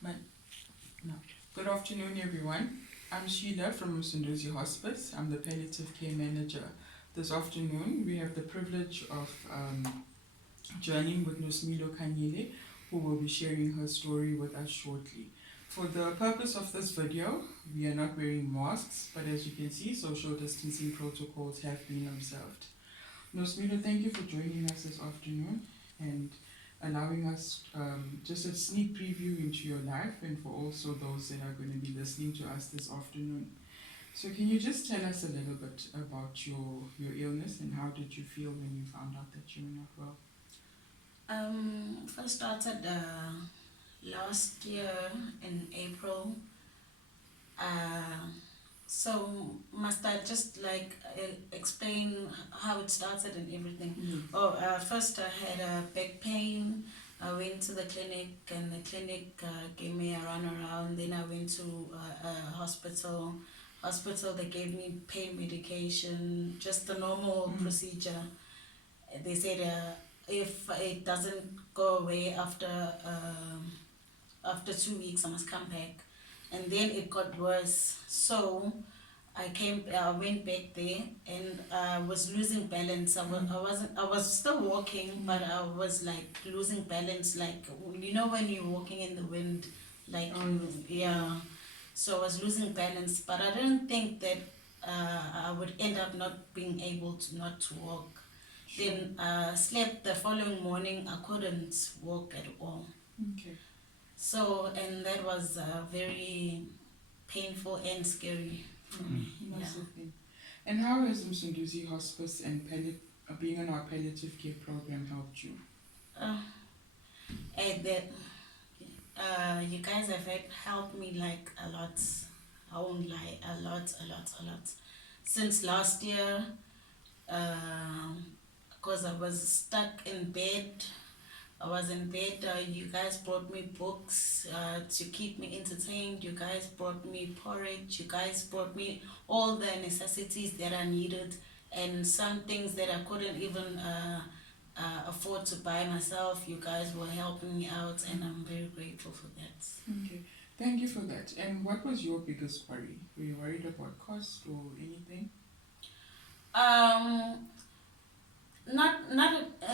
But no. Good afternoon, everyone. I'm Sheila from Msunduzi Hospice. I'm the Palliative Care Manager. This afternoon, we have the privilege of journeying with Nosmilo Khanyile, who will be sharing her story with us shortly. For the purpose of this video, we are not wearing masks, but as you can see, social distancing protocols have been observed. Nosmilo, thank you for joining us this afternoon and allowing us just a sneak preview into your life and for also those that are going to be listening to us this afternoon. So can you just tell us a little bit about your illness and how did you feel when you found out that you were not well? First started last year in April. So must I just explain how it started and everything? First I had a back pain. I went to the clinic and the clinic gave me a runaround. Then I went to a hospital. They gave me pain medication, just the normal procedure. They said if it doesn't go away after 2 weeks, I must come back. And then it got worse. So I went back there and I was losing balance. I was still walking, but I was like losing balance, like, you know, when you're walking in the wind, like, yeah. So I was losing balance, but I didn't think that I would end up not being able to walk. Sure. Then slept the following morning, I couldn't walk at all. Okay. So, and that was very painful and scary for me. Must have been. And how has Msunduzi Hospice and being on our palliative care program helped you? You guys have helped me like a lot. I won't lie, a lot. Since last year, because I was stuck in bed. I was in bed. You guys brought me books to keep me entertained. You guys brought me porridge. You guys brought me all the necessities that I needed, and some things that I couldn't even afford to buy myself. You guys were helping me out, and I'm very grateful for that. Okay, thank you for that. And what was your biggest worry? Were you worried about cost or anything?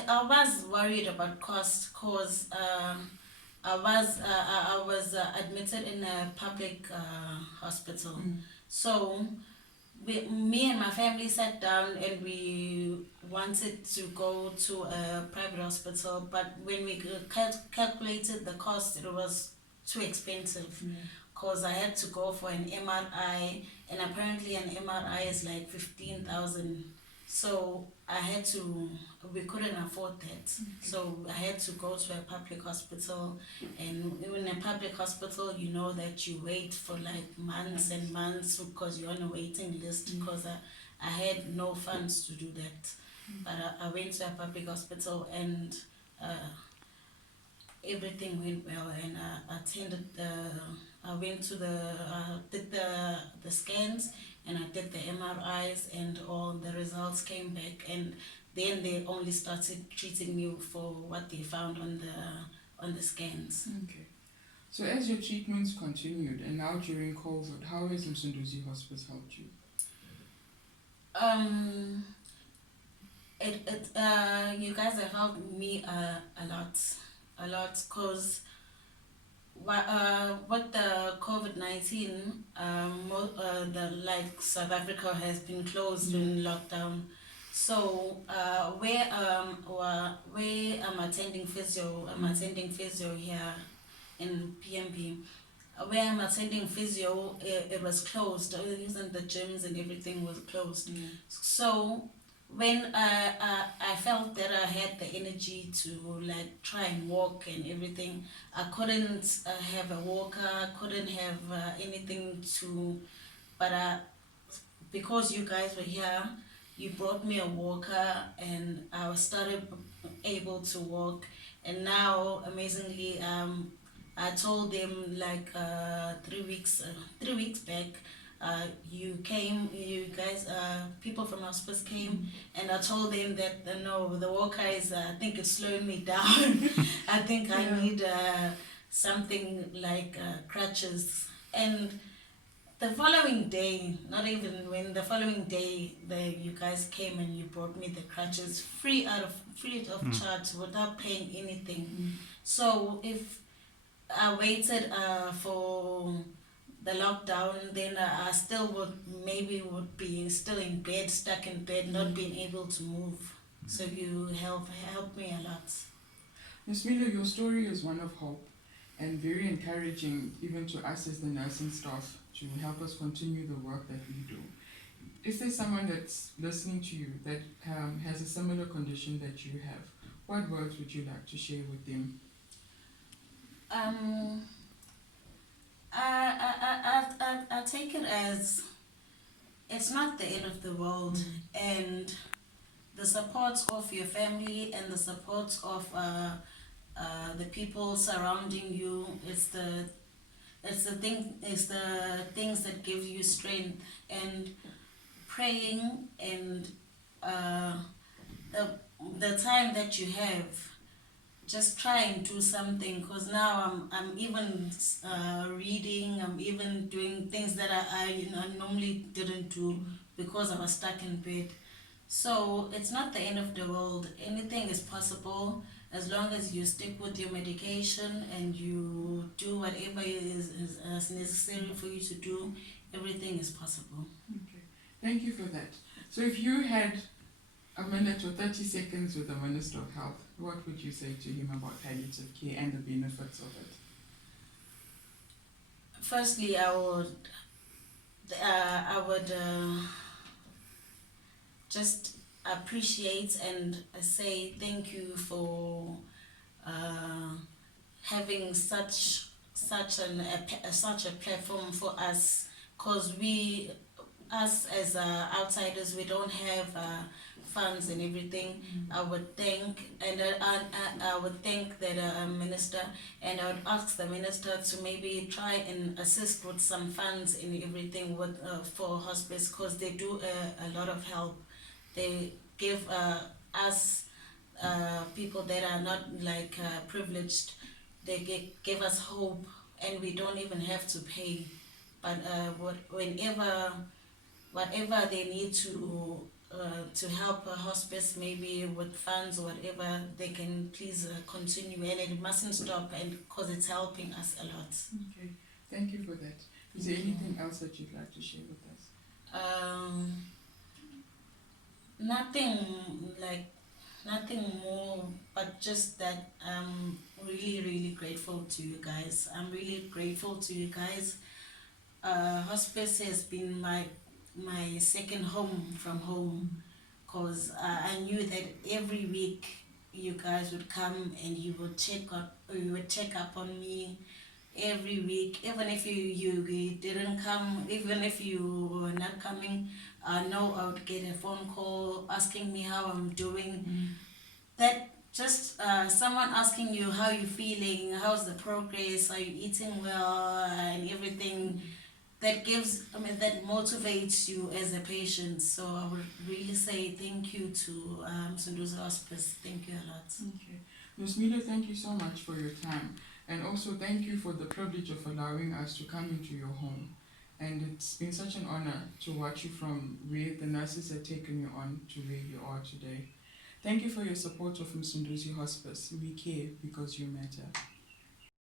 I was worried about cost because I was admitted in a public hospital. So me and my family sat down and we wanted to go to a private hospital, but when we calculated the cost, it was too expensive because I had to go for an MRI, and apparently an MRI is like 15,000. So we couldn't afford that. So I had to go to a public hospital, and in a public hospital, you know that you wait for like months and months because you're on a waiting list, because I had no funds to do that. But I went to a public hospital and everything went well, and I went to did the scans, and I did the MRIs, and all the results came back, and then they only started treating me for what they found on the scans. Okay. So as your treatments continued, and now during COVID, how has Msunduzi Hospice helped you? You guys have helped me a lot, because with the COVID-19, South Africa has been closed in lockdown. So where I'm attending physio, here in PMB. Where I'm attending physio, it was closed. Even the gyms and everything was closed. So when I felt that I had the energy to like try and walk and everything, I couldn't have a walker, I couldn't have anything to, but because you guys were here, you brought me a walker and I started able to walk. And now, amazingly, I told them like 3 weeks back, you guys, people from hospice came, and I told them that no, the walker is, I think it's slowing me down. I think I need something like crutches. And the following day, not even when, the following day, you guys came and you brought me the crutches free of charge without paying anything. So if I waited for the lockdown, then I still would be still in bed, stuck in bed, not being able to move. So you helped me a lot. Nosmilo, your story is one of hope and very encouraging even to us as the nursing staff to help us continue the work that we do. If there's someone that's listening to you that has a similar condition that you have, what words would you like to share with them? I take it as it's not the end of the world, and the support of your family and the support of the people surrounding you is the things that give you strength, and praying, and the time that you have, just try and do something, because now I'm even reading, I'm even doing things that I normally didn't do because I was stuck in bed. So it's not the end of the world. Anything is possible as long as you stick with your medication and you do whatever is necessary for you to do. Everything is possible. Okay, thank you for that. So if you had a minute or 30 seconds with the Minister of Health, what would you say to him about palliative care and the benefits of it? Firstly, I would just appreciate and say thank you for having such a platform for us, because us as outsiders, we don't have funds and everything. I would thank, and I would thank that minister, and I would ask the minister to maybe try and assist with some funds and everything with for hospice, because they do a lot of help. They give us people that are not like privileged, they give us hope, and we don't even have to pay. But whatever they need to help a hospice, maybe with funds or whatever, they can please continue, and it mustn't stop, and because it's helping us a lot. Okay, thank you for that. Is there anything else that you'd like to share with us? Nothing more, but just that I'm really grateful to you guys. I'm really grateful to you guys. Hospice has been my second home from home, because I knew that every week you guys would come and you would check up on me every week. Even if you didn't come, even if you were not coming, I know I would get a phone call asking me how I'm doing. That just someone asking you how you're feeling, how's the progress, are you eating well, and everything. That that motivates you as a patient. So I would really say thank you to Msunduzi Hospice. Thank you a lot. Okay. Nosmilo, thank you so much for your time. And also thank you for the privilege of allowing us to come into your home. And it's been such an honor to watch you from where the nurses have taken you on to where you are today. Thank you for your support of Msunduzi Hospice. We care because you matter.